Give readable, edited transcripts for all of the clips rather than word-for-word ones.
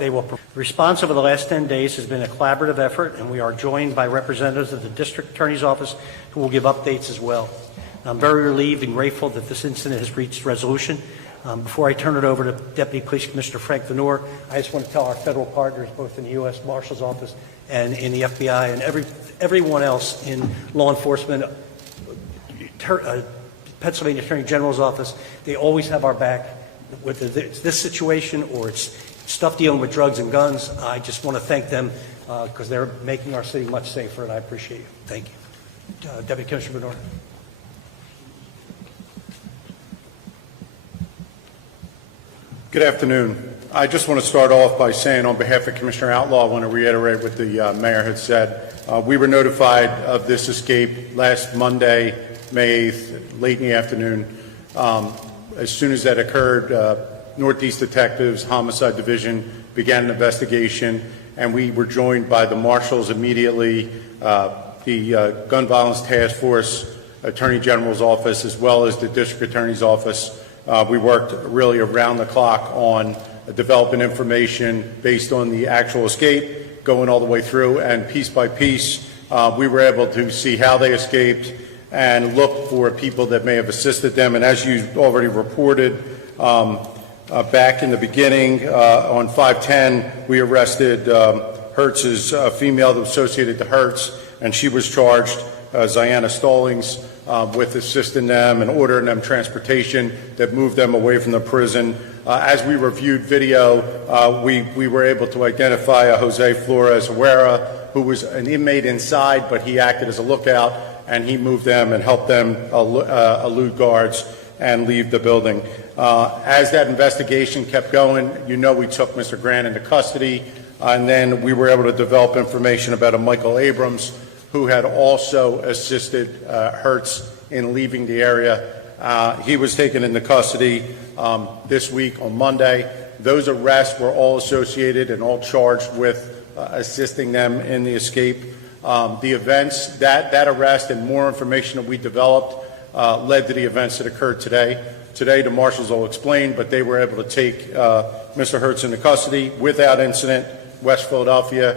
they will. The response over the last 10 days has been a collaborative effort, and we are joined by representatives of the District Attorney's Office who will give updates as well. I'm very relieved and grateful that this incident has reached resolution. Before I turn it over to Deputy Police Commissioner Frank Venor, I just want to tell our federal partners, both in the U.S. Marshal's Office and in the FBI and everyone else in law enforcement, Pennsylvania Attorney General's Office, they always have our back. Whether it's this situation or it's stuff dealing with drugs and guns, I just want to thank them because they're making our city much safer, and I appreciate you. Thank you. Deputy Commissioner Venor. Good afternoon. I just want to start off by saying on behalf of Commissioner Outlaw, I want to reiterate what the mayor had said. We were notified of this escape last Monday, May 8th, late in the afternoon. As soon as that occurred, Northeast Detectives, Homicide Division began an investigation, and we were joined by the marshals immediately, the Gun Violence Task Force, Attorney General's Office, as well as the District Attorney's Office. We worked really around the clock on developing information based on the actual escape, going all the way through, and piece by piece, we were able to see how they escaped and look for people that may have assisted them. And as you already reported, back in the beginning, on 5/10, we arrested Hertz's female associated to Hertz, and she was charged, Ziana Stallings, with assisting them and ordering them transportation that moved them away from the prison. As we reviewed video, we were able to identify a Jose Flores Herrera, who was an inmate inside, but he acted as a lookout, and he moved them and helped them elude guards and leave the building. As that investigation kept going, we took Mr. Grant into custody, and then we were able to develop information about a Michael Abrams, who had also assisted Hertz in leaving the area. He was taken into custody this week on Monday. Those arrests were all associated and all charged with assisting them in the escape. The events, that arrest and more information that we developed led to the events that occurred today. Today, the marshals will explain, but they were able to take Mr. Hertz into custody without incident, West Philadelphia.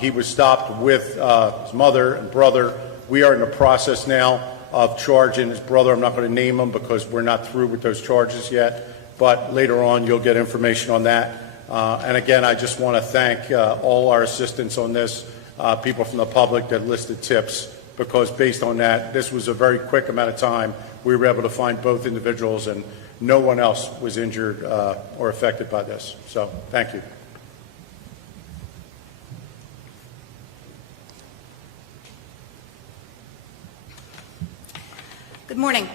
He was stopped with his mother and brother. We are in the process now of charging his brother. I'm not going to name him because we're not through with those charges yet, but later on you'll get information on that. And again, I just want to thank all our assistants on this, people from the public that listed tips, because based on that, this was a very quick amount of time. We were able to find both individuals, and no one else was injured or affected by this. So thank you. Good morning.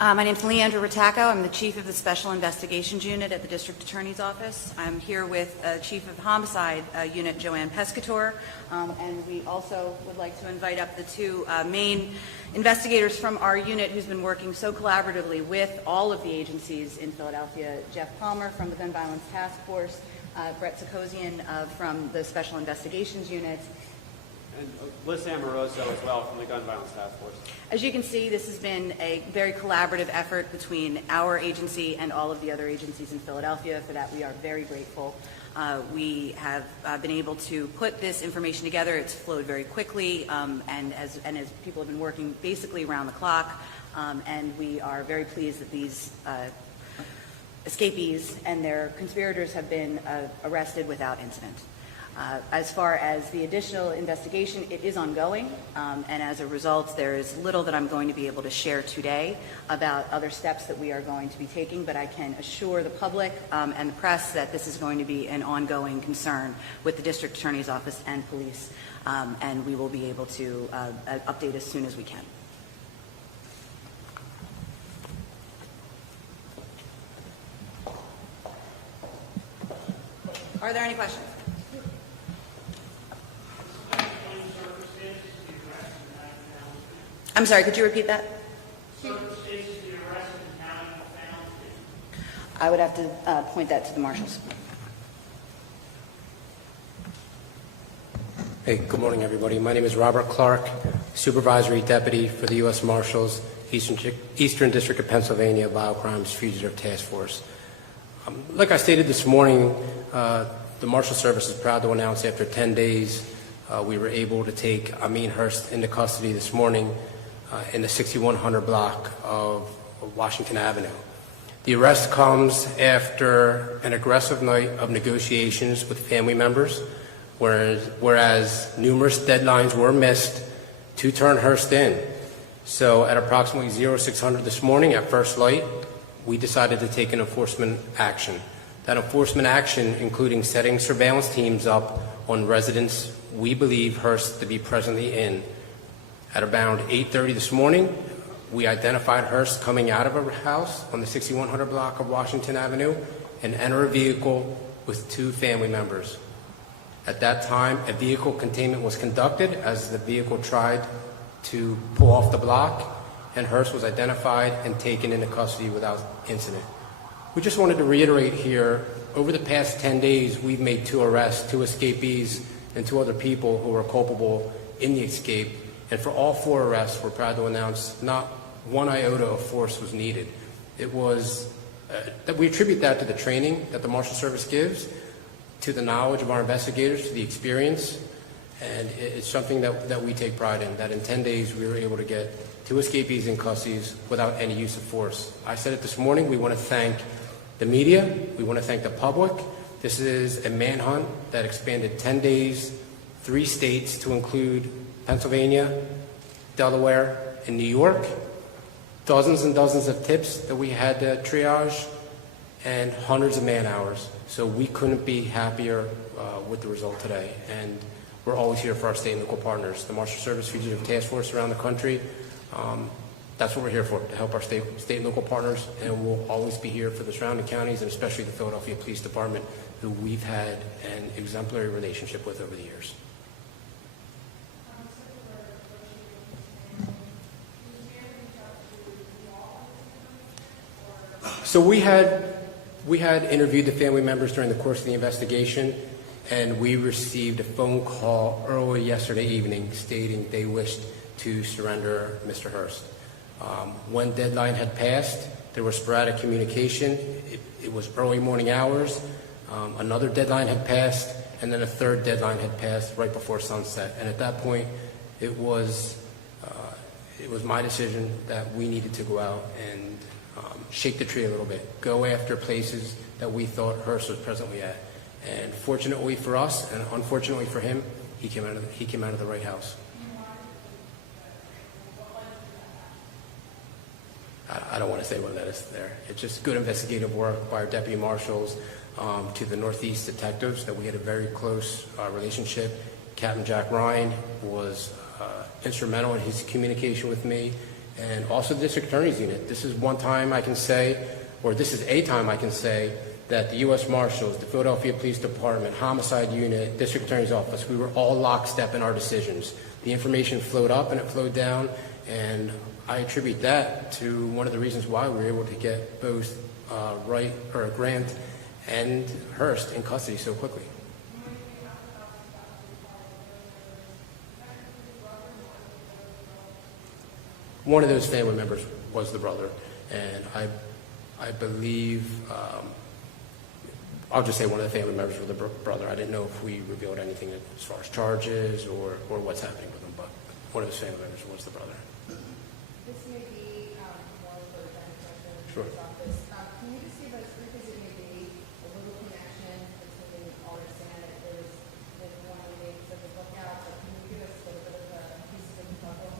My name is Leandra Rattacco. I'm the Chief of the Special Investigations Unit at the District Attorney's Office. I'm here with Chief of the Homicide Unit, Joanne Pescator, and we also would like to invite up the two main investigators from our unit who's been working so collaboratively with all of the agencies in Philadelphia, Jeff Palmer from the Gun Violence Task Force, Brett Sikosian from the Special Investigations Unit, and Liz Amoroso as well from the Gun Violence Task Force. As you can see, this has been a very collaborative effort between our agency and all of the other agencies in Philadelphia. For that, we are very grateful. We have been able to put this information together. It's flowed very quickly, and as people have been working basically around the clock, and we are very pleased that these escapees and their conspirators have been arrested without incident. As far as the additional investigation, it is ongoing, and as a result, there is little that I'm going to be able to share today about other steps that we are going to be taking, but I can assure the public and the press that this is going to be an ongoing concern with the District Attorney's Office and police, and we will be able to update as soon as we can. Are there any questions? I'm sorry, could you repeat that? I would have to point that to the marshals. Hey, good morning, everybody. My name is Robert Clark, Supervisory Deputy for the U.S. Marshals, Eastern District of Pennsylvania Biocrimes Fugitive Task Force. Like I stated this morning, the Marshal Service is proud to announce after 10 days, we were able to take Ameen Hurst into custody this morning in the 6100 block of Washington Avenue. The arrest comes after an aggressive night of negotiations with family members, whereas numerous deadlines were missed to turn Hurst in. So at approximately 0600 this morning at first light, we decided to take an enforcement action. That enforcement action including setting surveillance teams up on residents we believe Hurst to be presently in. At around 8:30 this morning, we identified Hurst coming out of a house on the 6100 block of Washington Avenue and enter a vehicle with two family members. At that time, a vehicle containment was conducted as the vehicle tried to pull off the block, and Hurst was identified and taken into custody without incident. We just wanted to reiterate here, over the past 10 days, we've made 2 arrests, 2 escapees, and 2 other people who were culpable in the escape. And for all 4 arrests, we're proud to announce not 1 iota of force was needed. It was, that we attribute that to the training that the Marshal Service gives, to the knowledge of our investigators, to the experience, and it's something that we take pride in, that in 10 days we were able to get 2 escapees in custody without any use of force. I said it this morning, we want to thank the media, we want to thank the public. This is a manhunt that expanded 10 days, 3 states to include Pennsylvania, Delaware, and New York. Dozens and dozens of tips that we had to triage, and hundreds of man hours. So we couldn't be happier with the result today. And we're always here for our state and local partners. The Marshal Service Fugitive Task Force around the country, that's what we're here for, to help our state and local partners. And we'll always be here for the surrounding counties, and especially the Philadelphia Police Department, who we've had an exemplary relationship with over the years. So we had interviewed the family members during the course of the investigation, and we received a phone call early yesterday evening stating they wished to surrender Mr. Hurst. One deadline had passed. There was sporadic communication. It was early morning hours. Another deadline had passed, and then a third deadline had passed right before sunset. And at that point, it was my decision that we needed to go out and shake the tree a little bit, go after places that we thought Hurst was presently at. And fortunately for us, and unfortunately for him, he came out of the right house. I don't want to say what that is there. It's just good investigative work by our deputy marshals to the Northeast detectives that we had a very close relationship. Captain Jack Ryan was instrumental in his communication with me, and also the District Attorney's Unit. This is one time I can say, or this is a time I can say, that the U.S. Marshals, the Philadelphia Police Department, Homicide Unit, District Attorney's Office, we were all lockstep in our decisions. The information flowed up and it flowed down, and I attribute that to one of the reasons why we were able to get both Grant and Hurst in custody so quickly. One of those family members was the brother, and I believe, I'll just say one of the family members was the brother. I didn't know if we revealed anything as far as charges or what's happening with him, but one of those family members was the brother. This may be more for the benefit Sure. of the office. Can you just give us, because it may be a little connection between artists and it, there's one of the names of the book out, but can you give us a little bit of a piece of the puzzle?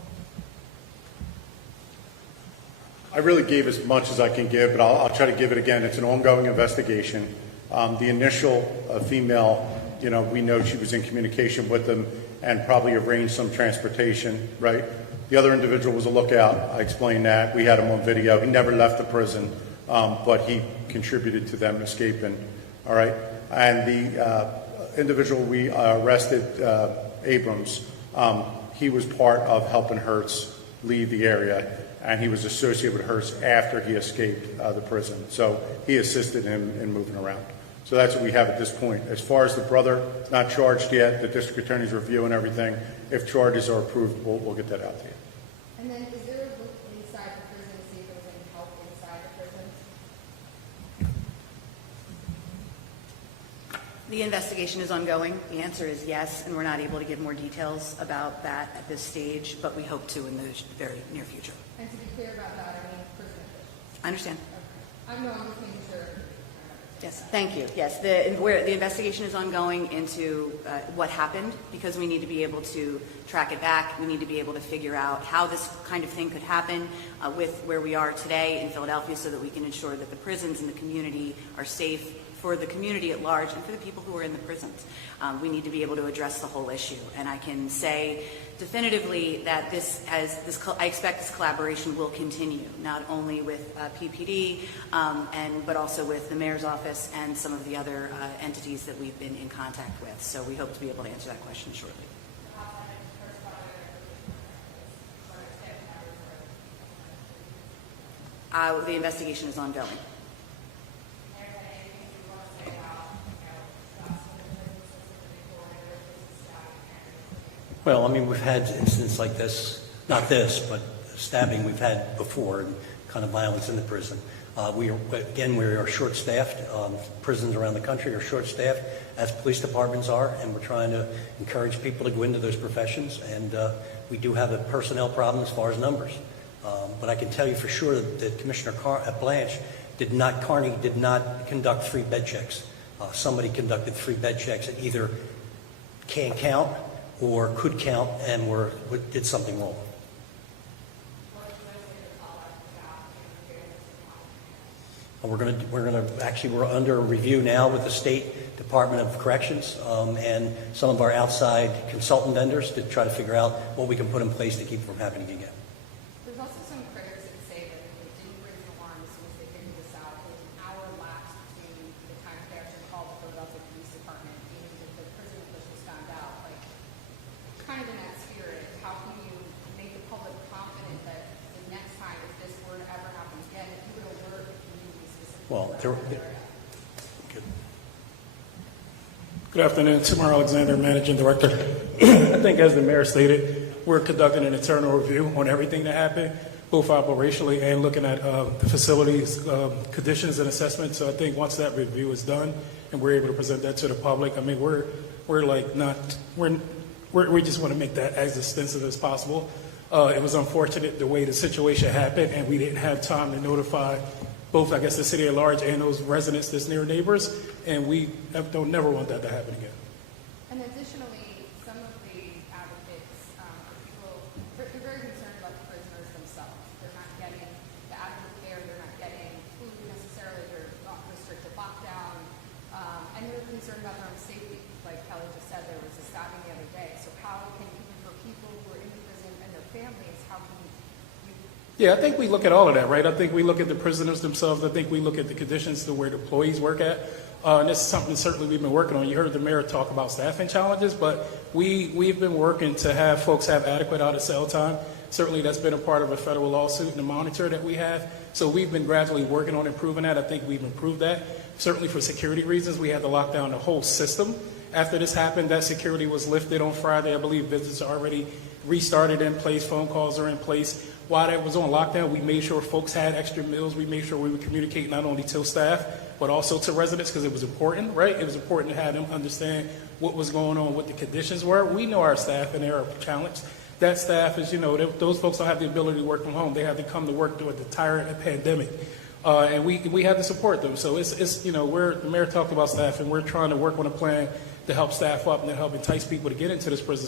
I really gave as much as I can give, but I'll try to give it again. It's an ongoing investigation. The initial female, we know she was in communication with them and probably arranged some transportation, right? The other individual was a lookout. I explained that. We had him on video. He never left the prison, but he contributed to them escaping, all right? And the individual we arrested, Abrams, he was part of helping Hurst leave the area, and he was associated with Hurst after he escaped the prison. So he assisted him in moving around. So that's what we have at this point. As far as the brother, not charged yet. The district attorney's reviewing everything. If charges are approved, we'll get that out to you. And then is there a look inside the prison to see if there's any help inside the prison? The investigation is ongoing. The answer is yes, and we're not able to give more details about that at this stage, but we hope to in the very near future. And to be clear about that, I mean prison officials. I understand. I know, I'm just making sure. Yes, thank you. Yes, the investigation is ongoing into what happened, because we need to be able to track it back. We need to be able to figure out how this kind of thing could happen with where we are today in Philadelphia, so that we can ensure that the prisons and the community are safe for the community at large and for the people who are in the prisons. We need to be able to address the whole issue. And I can say definitively that I expect this collaboration will continue, not only with PPD, but also with the mayor's office and some of the other entities that we've been in contact with. So we hope to be able to answer that question shortly. The investigation is ongoing. Well, I mean, we've had incidents like this, not this, but stabbing we've had before, and kind of violence in the prison. We are short-staffed. Prisons around the country are short-staffed, as police departments are, and we're trying to encourage people to go into those professions. And we do have a personnel problem as far as numbers. But I can tell you for sure that Commissioner Blanche Carney did not conduct 3 bed checks. Somebody conducted 3 bed checks that either can't count or could count and did something wrong. We're under review now with the State Department of Corrections and some of our outside consultant vendors to try to figure out what we can put in place to keep it from happening again. There's also some critics that say that if they didn't raise an alarm as soon as they figured this out, there's an hour lapse between the time they actually called the Philadelphia Police Department and the prison officials found out. Like, kind of in that spirit, how can you make the public confident that the next time, if this were to ever happen again, if you would alert the community specifically? Well, Good afternoon, Tamar Alexander, Managing Director. I think as the mayor stated, we're conducting an internal review on everything that happened, both operationally and looking at the facilities, conditions and assessments. So I think once that review is done and we're able to present that to the public, I mean, we just want to make that as extensive as possible. It was unfortunate the way the situation happened, and we didn't have time to notify both, I guess, the city at large and those residents, that's near neighbors, and we don't never want that to happen again. And additionally, some of the advocates, they're very concerned about the prisoners themselves. They're not getting the adequate care, they're not getting food necessarily, they're not restricted lockdown, and they're concerned about their own safety. Like Kelly just said, there was a stabbing the other day. So how can, even for people who are in the prison and their families, how can you? Yeah, I think we look at all of that, right? I think we look at the prisoners themselves. I think we look at the conditions to where the employees work at. And this is something certainly we've been working on. You heard the mayor talk about staffing challenges, but we've been working to have folks have adequate out-of-cell time. Certainly that's been a part of a federal lawsuit and the monitor that we have. So we've been gradually working on improving that. I think we've improved that. Certainly for security reasons, we had to lock down the whole system. After this happened, that security was lifted on Friday. I believe visits are already restarted in place. Phone calls are in place. While that was on lockdown, we made sure folks had extra meals. We made sure we would communicate not only to staff, but also to residents, because it was important, right? It was important to have them understand what was going on, what the conditions were. We know our staff and they're challenged. That staff is, those folks don't have the ability to work from home. They have to come to work during the tyrant pandemic. And we had to support them. So the mayor talked about staff, and we're trying to work on a plan to help staff up and to help entice people to get into this prison